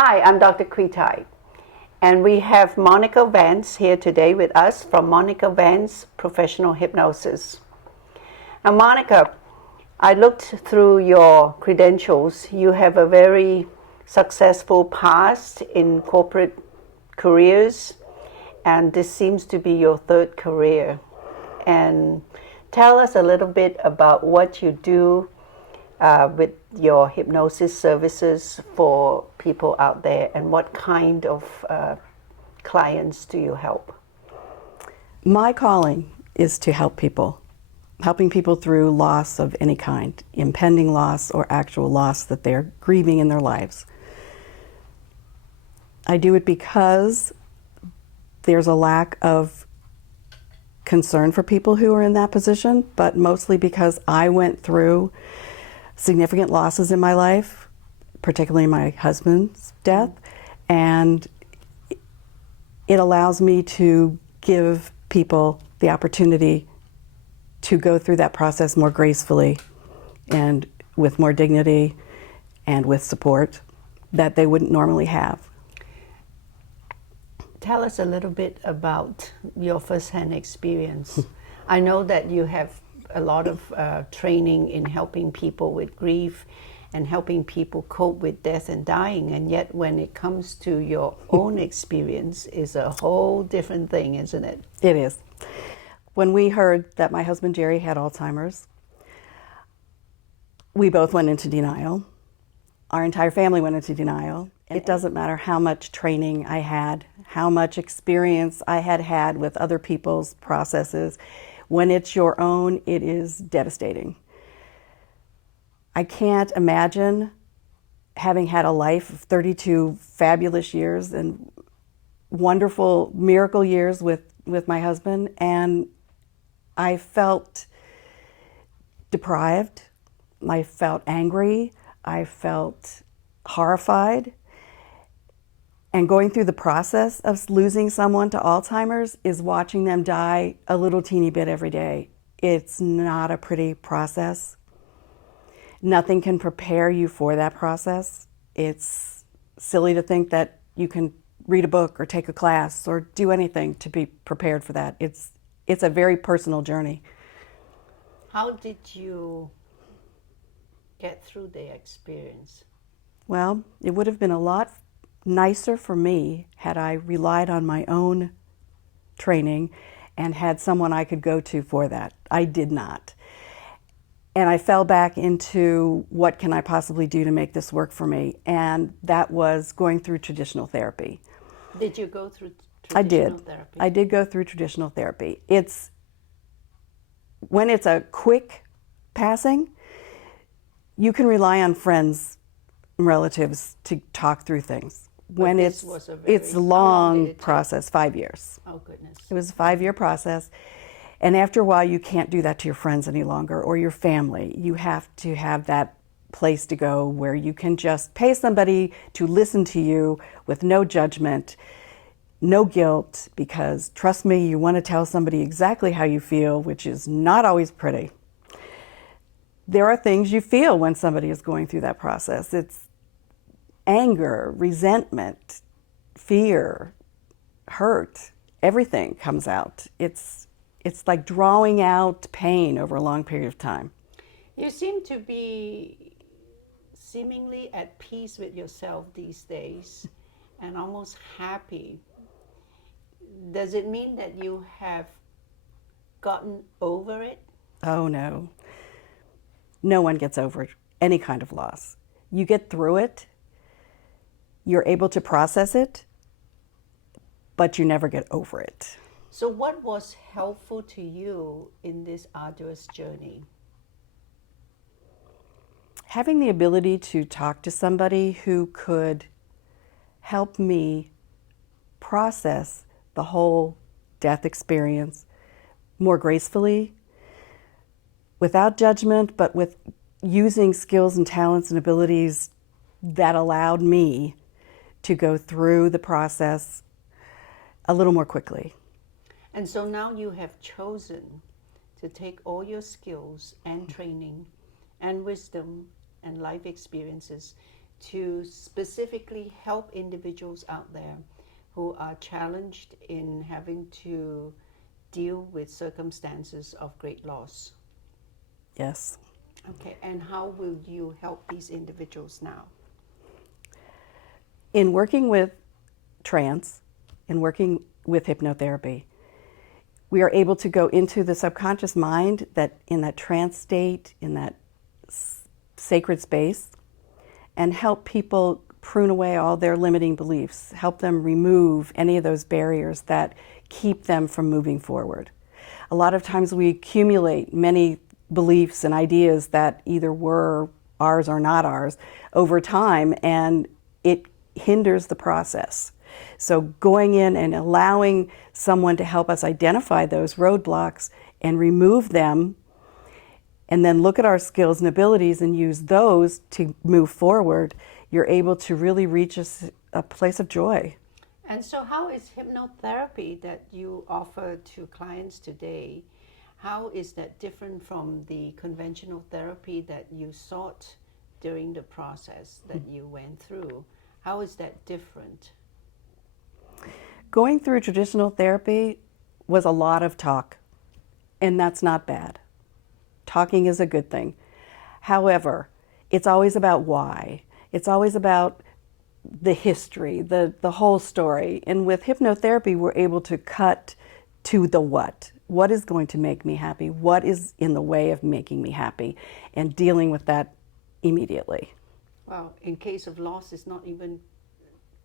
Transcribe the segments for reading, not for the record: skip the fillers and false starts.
Hi, I'm Dr. Kweethai, and we have Monica Vance here today with us from Monica Vance Professional Hypnosis. Now, Monica, I looked through your credentials. You have a very successful past in corporate careers, and this seems to be your third career. And tell us a little bit about what you do with your hypnosis services for people out there, and what kind of clients do you help? My calling is to help people, helping people through loss of any kind, impending loss or actual loss that they're grieving in their lives. I do it because there's a lack of concern for people who are in that position, but mostly because I went through significant losses in my life, particularly my husband's death, and it allows me to give people the opportunity to go through that process more gracefully and with more dignity and with support that they wouldn't normally have. Tell us a little bit about your first-hand experience. I know that you have a lot of training in helping people with grief and helping people cope with death and dying, and yet when it comes to your own experience is a whole different thing, isn't it? It is. When we heard that my husband Jerry had Alzheimer's, we both went into denial. Our entire family went into denial. It doesn't matter how much training I had, how much experience I had had with other people's processes. When it's your own, it is devastating. I can't imagine having had a life of 32 fabulous years and wonderful miracle years with my husband, and I felt deprived, I felt angry, I felt horrified. And going through the process of losing someone to Alzheimer's is watching them die a little teeny bit every day. It's not a pretty process. Nothing can prepare you for that process. It's silly to think that you can read a book or take a class or do anything to be prepared for that. It's a very personal journey. How did you get through the experience? Well, it would have been a lot nicer for me had I relied on my own training and had someone I could go to for that. I did not. And I fell back into what can I possibly do to make this work for me? And that was going through traditional therapy. Did you go through I traditional did. therapy? I did go through traditional therapy. When it's a quick passing, you can rely on friends and relatives to talk through things. When this was a very- it's a how long long did it take? process, 5 years. Oh, goodness. It was a 5-year process. And after a while, you can't do that to your friends any longer or your family. You have to have that place to go where you can just pay somebody to listen to you with no judgment, no guilt, because trust me, you want to tell somebody exactly how you feel, which is not always pretty. There are things you feel when somebody is going through that process. It's anger, resentment, fear, hurt, everything comes out. It's like drawing out pain over a long period of time. You seem to be seemingly at peace with yourself these days and almost happy. Does it mean that you have gotten over it? Oh no. No one gets over any kind of loss. You get through it, you're able to process it, but you never get over it. So, what was helpful to you in this arduous journey? Having the ability to talk to somebody who could help me process the whole death experience more gracefully, without judgment, but with using skills and talents and abilities that allowed me to go through the process a little more quickly. And so now you have chosen to take all your skills and training and wisdom and life experiences to specifically help individuals out there who are challenged in having to deal with circumstances of great loss. Yes. Okay, and how will you help these individuals now? In working with trance, in working with hypnotherapy, we are able to go into the subconscious mind, that in that trance state, in that sacred space, and help people prune away all their limiting beliefs, help them remove any of those barriers that keep them from moving forward. A lot of times we accumulate many beliefs and ideas that either were ours or not ours over time, and it hinders the process. So going in and allowing someone to help us identify those roadblocks and remove them, and then look at our skills and abilities and use those to move forward, you're able to really reach a place of joy. And so how is hypnotherapy that you offer to clients today, how is that different from the conventional therapy that you sought during the process that you went through? How is that different? Going through traditional therapy was a lot of talk, and that's not bad. Talking is a good thing. However, it's always about why. It's always about the history, the whole story. And with hypnotherapy, we're able to cut to the what. What is going to make me happy? What is in the way of making me happy? And dealing with that immediately. Well, in case of loss, it's not even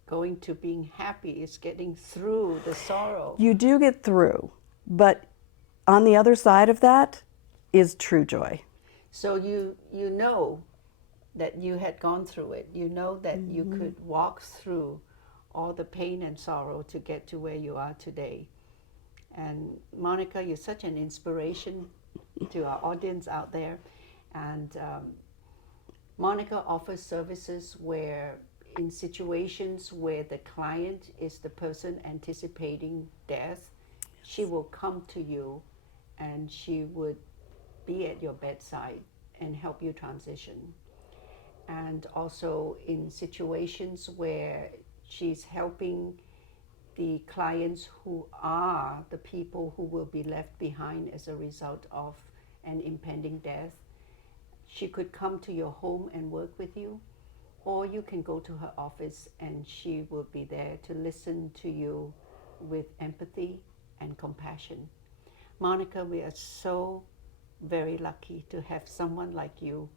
going to being happy, it's getting through the sorrow. You do get through, but on the other side of that is true joy. So you know that you had gone through it. You know that you could walk through all the pain and sorrow to get to where you are today. And Monica, you're such an inspiration to our audience out there. And Monica offers services where, in situations where the client is the person anticipating death, she will come to you and she would be at your bedside and help you transition. And also in situations where she's helping the clients who are the people who will be left behind as a result of an impending death, she could come to your home and work with you, or you can go to her office and she will be there to listen to you with empathy and compassion. Monica, we are so very lucky to have someone like you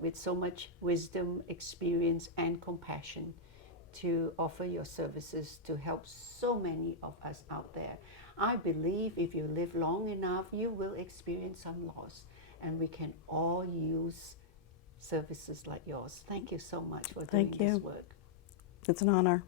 with so much wisdom, experience, and compassion to offer your services to help so many of us out there. I believe if you live long enough, you will experience some loss, and we can all use services like yours. Thank you so much for doing this work. It's an honor.